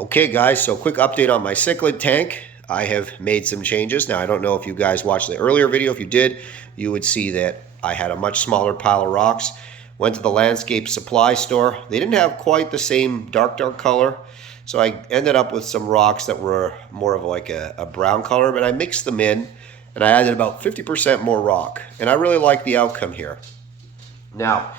Okay guys, so quick update on my cichlid tank. I have made some changes. Now I don't know if you guys watched the earlier video. If you did, you would see that I had a much smaller pile of rocks. Went to the landscape supply store. They didn't have quite the same dark color. So I ended up with some rocks that were more of like a brown color, but I mixed them in and I added about 50% more rock. And I really like the outcome here. Now,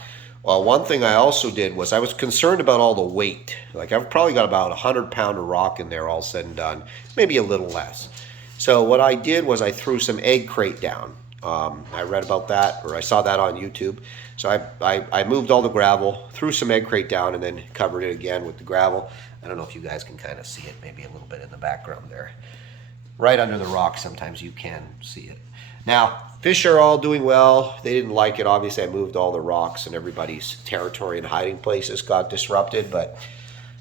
one thing I also did was I was concerned about all the weight. Like I've probably got about 100-pound of rock in there all said and done, maybe a little less. So what I did was I threw some egg crate down. I read about that, or I saw that on YouTube. So I moved all the gravel, threw some egg crate down, and then covered it again with the gravel. I don't know if you guys can kind of see it, maybe a little bit in the background there. Right under the rock, sometimes you can see it. Now, fish are all doing well. They didn't like it. Obviously, I moved all the rocks and everybody's territory and hiding places got disrupted, but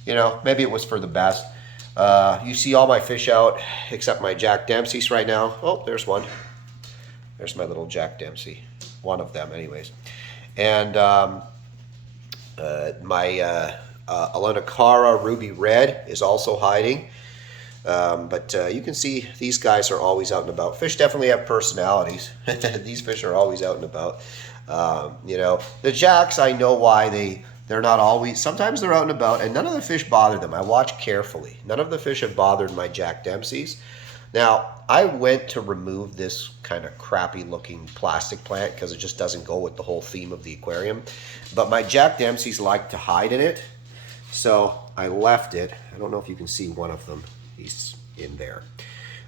you know, maybe it was for the best. You see all my fish out except my Jack Dempsey's right now. Oh, there's one. There's my little Jack Dempsey. One of them anyways. And my Alenakara Ruby Red is also hiding. But you can see these guys are always out and about. Fish definitely have personalities. These fish are always out and about. You know, the jacks, I know why they're not always. Sometimes they're out and about, and none of the fish bother them. I watch carefully. None of the fish have bothered my Jack Dempsey's. Now, I went to remove this kind of crappy looking plastic plant because it just doesn't go with the whole theme of the aquarium. But my Jack Dempsey's like to hide in it, so I left it. I don't know if you can see one of them. He's in there.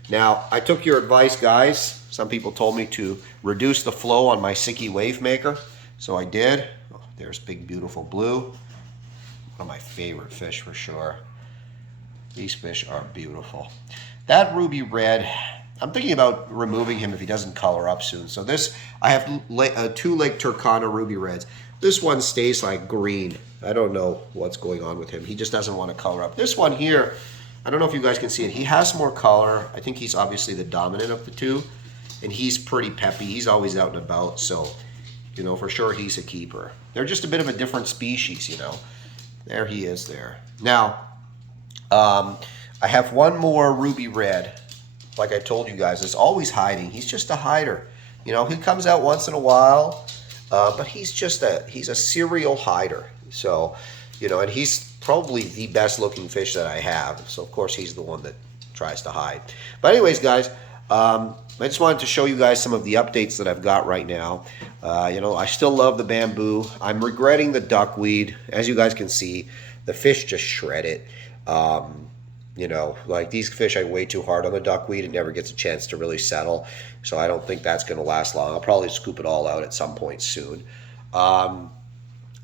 Now, I took your advice, guys. Some people told me to reduce the flow on my Sicky Wave Maker, so I did. Oh, there's Big Beautiful Blue. One of my favorite fish for sure. These fish are beautiful. That Ruby Red, I'm thinking about removing him if he doesn't color up soon. So this, I have two Lake Turkana Ruby Reds. This one stays like green. I don't know what's going on with him. He just doesn't want to color up. This one here, I don't know if you guys can see it. He has more color. I think he's obviously the dominant of the two. And he's pretty peppy. He's always out and about. So, you know, for sure he's a keeper. They're just a bit of a different species, you know. There he is there. Now, I have one more Ruby Red. Like I told you guys, it's always hiding. He's just a hider. You know, he comes out once in a while. But he's a serial hider. So, you know, and he's probably the best looking fish that I have. So, of course, he's the one that tries to hide. But anyways, guys, I just wanted to show you guys some of the updates that I've got right now. You know, I still love the bamboo. I'm regretting the duckweed. As you guys can see, the fish just shred it. You know, like these fish, I weigh too hard on the duckweed. It never gets a chance to really settle. So I don't think that's going to last long. I'll probably scoop it all out at some point soon. And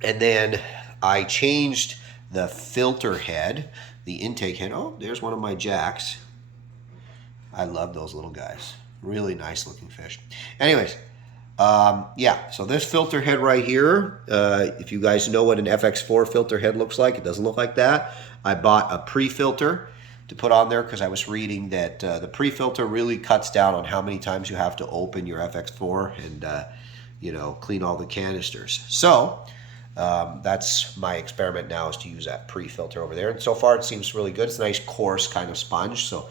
then I changed the filter head, the intake head. Oh, there's one of my jacks. I love those little guys. Really nice looking fish. Anyways, yeah, so this filter head right here, if you guys know what an FX4 filter head looks like, it doesn't look like that. I bought a pre-filter to put on there because I was reading that the pre-filter really cuts down on how many times you have to open your FX4 and, you know, clean all the canisters. So that's my experiment now, is to use that pre-filter over there. And so far it seems really good. It's a nice coarse kind of sponge. So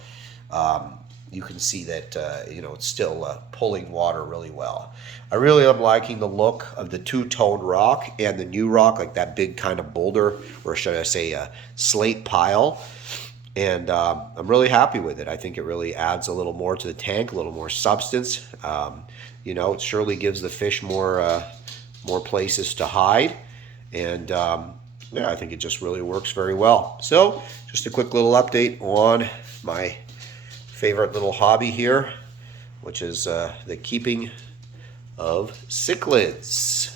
you can see that, you know, it's still pulling water really well. I really am liking the look of the two-tone rock and the new rock, like that big kind of boulder, or should I say a slate pile. And I'm really happy with it. I think it really adds a little more to the tank, a little more substance. You know, it surely gives the fish more places to hide. And yeah, I think it just really works very well. So just a quick little update on my favorite little hobby here, which is the keeping of cichlids.